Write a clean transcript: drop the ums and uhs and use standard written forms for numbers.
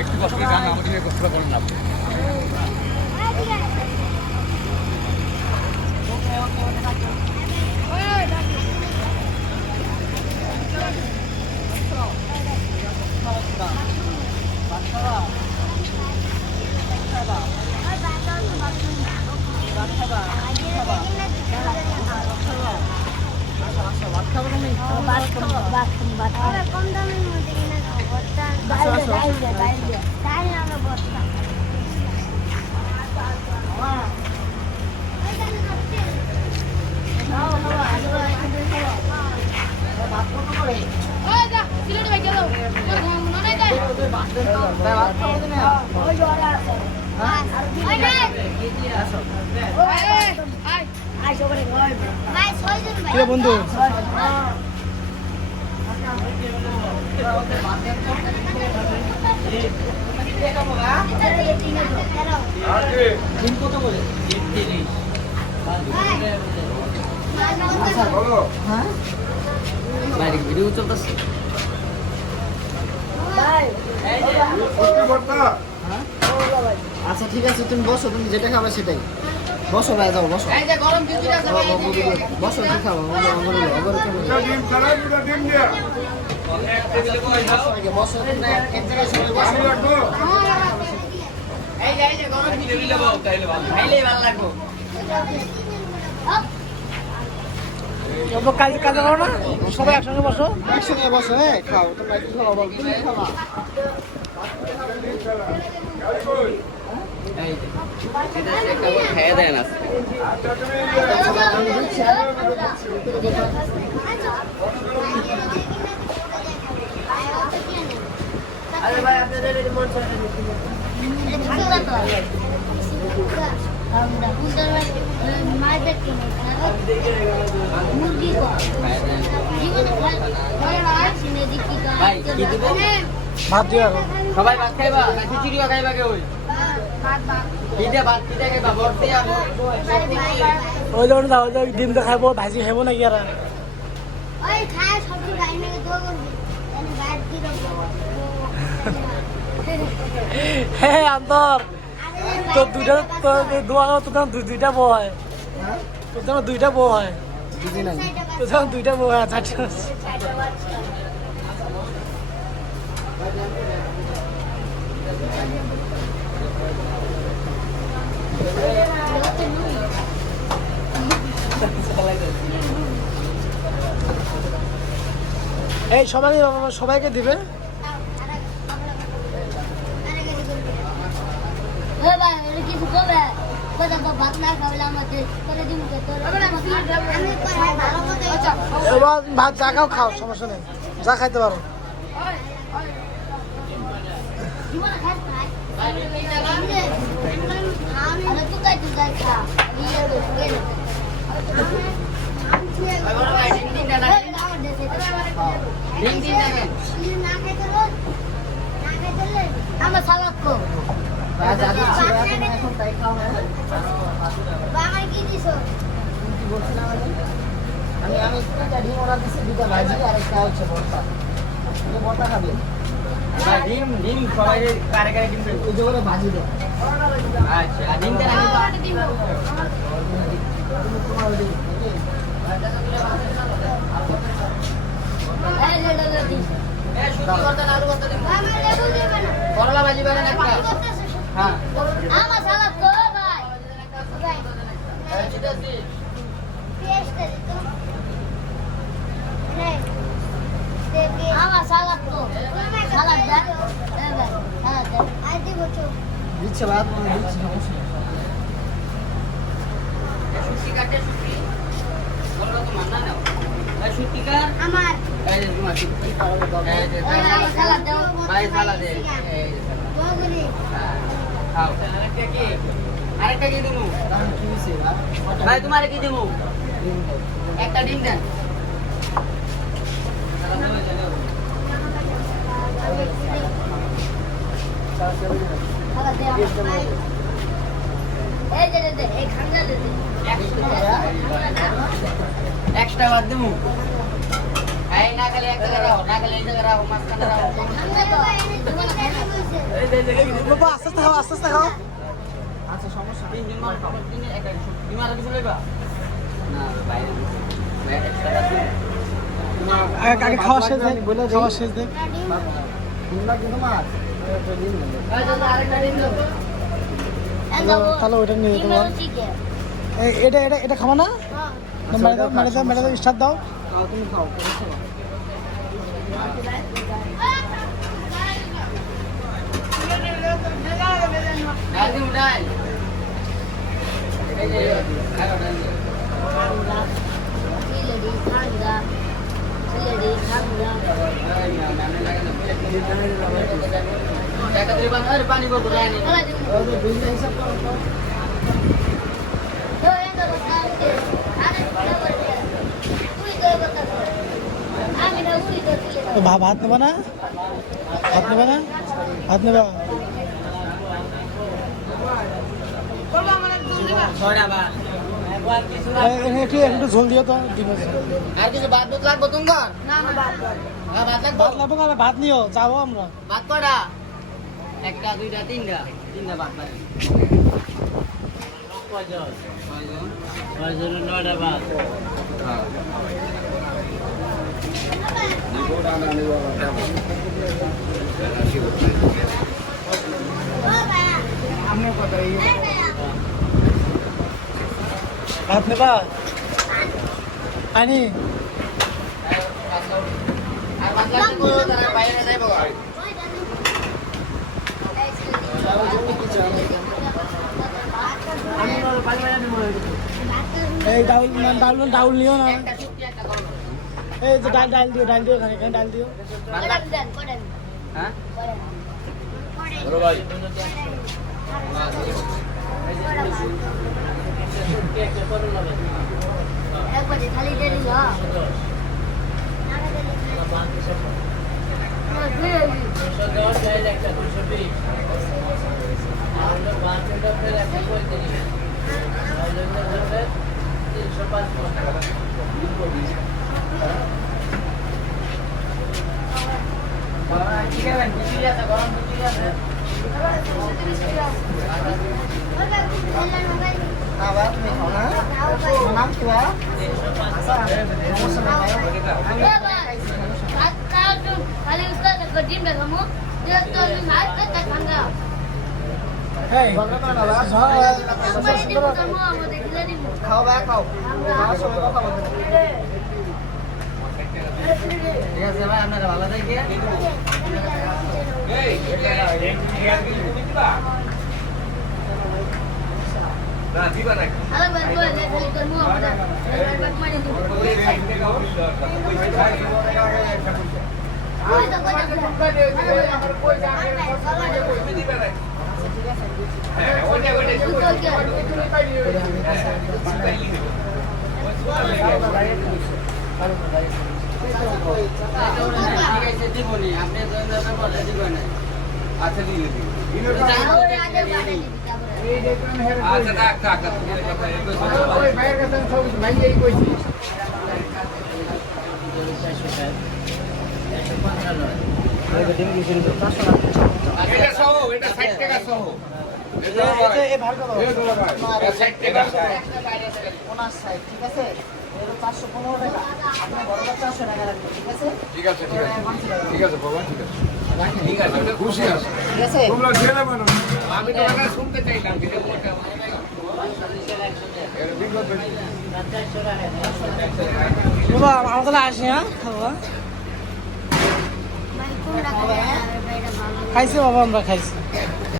একটু কষ্ট করে গান আমাদের নিয়ে কষ্ট করেন না আপনি। কম দামের মধ্যে কিনে খাও বস্তা তাই আমরা বস্তা বন্ধু কত বলে ভিডিও চলতেছে আচ্ছা ঠিক আছে তুমি বসো তুমি যেটা খাবে সেটাই বসো ভাই যাও বসো বসো কি খাবো কাজ করো না সবাই একসঙ্গে বসো একসঙ্গে বসো হ্যাঁ খাও তোমরা একটু খাও তুমি খাবা খেয়ে দেয় না আরে ভাই আপনাদের মন চায় আমরা মাঝে কিনে মুরগি ভাত দিও সবাই ভাত খাইবা খিচুড়ি খাইবা কেউ ওই ধরুন দাও ডিম তো খাইবো ভাজি খাইবো নাকি আর হ্যাঁ আন্তর তোর দুইটা তোর দুইটা বউ হয় তোর যেন দুইটা বউ হয় তোর যেন দুইটা বউ হয় চারটে এই সবাইকে দিবে এবার ভাত যা খাও সমস্যা নেই যা খাইতে পারো আমার সালাদ কো কি দিছ আমি ডিম অর্ডার দিচ্ছি দুটো ভাজি আর একটা হচ্ছে ভর্তা ভর্তা খাবে ডিম সবাই কারে কারে ডিম ওই যে করে ভাজি দেয় আচ্ছা আর ডিমটা করলা ভাজি বানান একটা হ্যাঁ আমার সালাদ কো ভাই ঠিক আছে আমার সালাদ কো সালাদ দে সালাদ দে আই দিব চো দিচ্ছে ভাত দিচ্ছে সুটি কাটে সুটি বলো তো মান্না নাও ভাই সুটি কার আমার এই যে তোমার সুটি খাওয়ার দরকার এই যে সালাদ দাও ভাই সালাদ দে এই যে বগুনি খাও আরেকটা কি দেবো ভাই তোমার কি দেবো একটা ডিম দেন সালাদ দে এই যে দে এই খাঙ্গা দে এক্সট্রা বাদ দেবো এই না গেলে এক জায়গায় রাখো, না গেলে এই জায়গায় রাখো, মাঝখানে রাখো। বাবা আস্তে আস্তে খাও আস্তে আস্তে খাও আচ্ছা সমস্যা নেই, নির্মাণ খাবার দিনে একটা নির্মাণ আর কিছু লইবা না বাইরে এক্সট্রা আছে আগে খাওয়া শেষ দেখ খাওয়া শেষ দেখ আরেকটা দিন দাও তাহলে ওইটা নিয়ে তোমার এটা এটা এটা খাবো না মেরে দাও স্টার্ট দাও তুমি খাও ডাল দিন ডাল এই যে খাও ডাল দিন পানি বলবো যায়নি তো ভাত নেবা না ভাত নেবা না ভাত নেবা একটু একটু ঝোল দিও তো আর কিছু ভাত দুধ লাগবো তোমার না না ভাত ভাত লাগবে না ভাত নিও যাবো আমরা ভাত কটা একটা দুইটা তিনটা তিনটা ভাত লাগে কয়জন 9টা ভাত ভাত নেবা আনি আর ভাত লাগবো তারা বাইরে যাইবো এই ডাউল ডাউল নিও না একটা শুক্তি একটা গরম এই যে ডাল দিও এখানে ডাল দিও হ্যাঁ খালি দেরি ঠিক আছে খিচুড়ি আছে গরম খিচুড়ি আছে আবার তুমি খাও না নাম কি বা খালি উস্তাদ ডিম দেখামো এই খাও বা খাও খাওয়ার সময় কথা বলতে ঠিক আছে ভাই আপনারা ভালো থাকেন দিবনি আপনি বলে দিবেন আচ্ছা দিয়ে দিই আচ্ছা থাক ওই ভাইয়ের কাছে সব ভাইই কইছি এটা সহ এটা 60 টাকা সহ এটা এই ভাগ দাও এটা 60 টাকা ওনার সাইড ঠিক আছে এর 515 টাকা আপনি বড় 400 টাকা রাখবেন ঠিক আছে ঠিক আছে বাবা ঠিক আছে ওটা খুশি আছে ঠিক আছে তোমরা জেনে মানো আমি তো এটা শুনতে চাইলাম যে এটা বাবা আমার তাহলে আসি হ্যাঁ খাওয়া খাইছি বাবা আমরা খাইছি